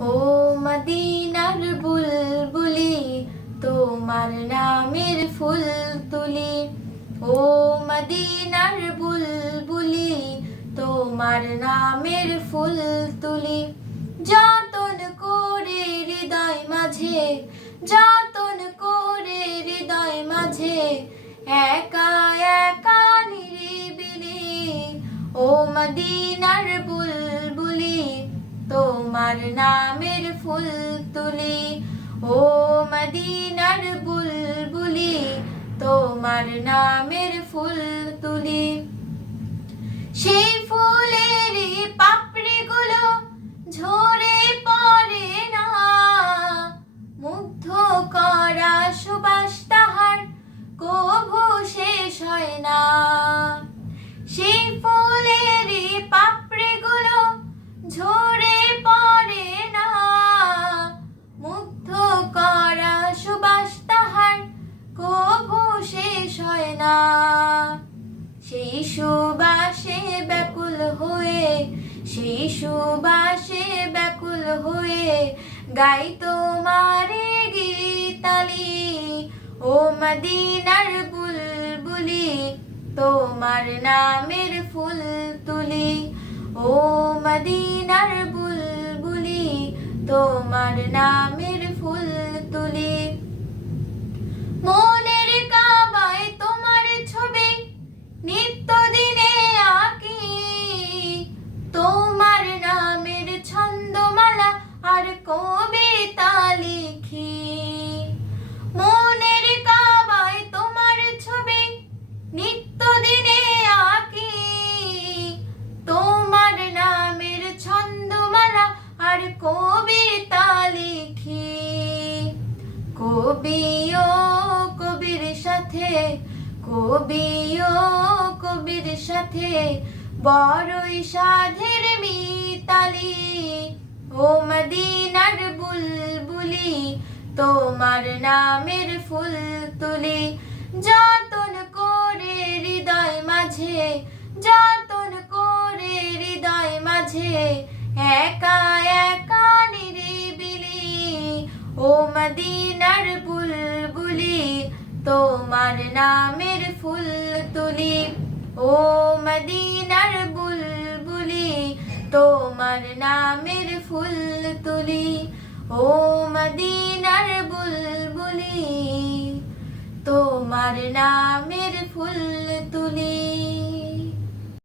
ও মদিনার বুলবুলি, তোমার নামের ফুল তুলি। ও মদিনার বুলবুলি, তোমার নামের ফুল তুলি। যতন করে হৃদয় মাঝে, যতন করে হৃদয় মাঝে, একা একা নিরিবিলি। ও মদিনার বুলবুলি, তোমার নামের ফুল তুলি। ও মদিনার বুলবুলি, তোমার নামের ফুল তুলি। সেই ফুলেরই পাপড়িগুলো ঝরে পড়ে না, মুগ্ধ করা সুবাস তাহার কভু শেষ হয় না। সেই ফুলেরই পাপড়িগুলো ঝরে পড়ে না, মুগ্ধ করা সুবাস তাহার কভু শেষ হয় না। সেই সুবাসে ব্যাকুল হয়ে, সেই সুবাসে ব্যাকুল হয়ে গাই তোমারে গীতালি। ও মদিনার বুলবুলি, তোমার নামের ফুল তুলি। ও মদিনার বুলবুলি, তোমার নামের ফুল তুলি। মনের কাবায় তোমার ছবি নিত্যদিনে আঁকি, তোমার নামের ছন্দমালা আর কবিতা লিখি। মনের কাবায় তোমার ছবি নিত্যদিনে আঁকি, তোমার নামের ছন্দমালা আর কবিতা লিখি। কবি ও কবির সাথে, কবি ও কবির সাথে বড়ই সাধের মিতালি। ও মদিনার বুলবুলি, তোমার নামের ফুল তুলি। যতন করে হৃদয় মাঝে, যতন করে হৃদয় মাঝে, একা একা নিরিবিলি। ও মদিনার বুলবুলি, তোমার নামের ফুল তুলি। ও মদিনার বুলবুলি, তোমার নামের ফুল তুলি। ও মদিনার বুলবুলি, তোমার নামের ফুল তুলি।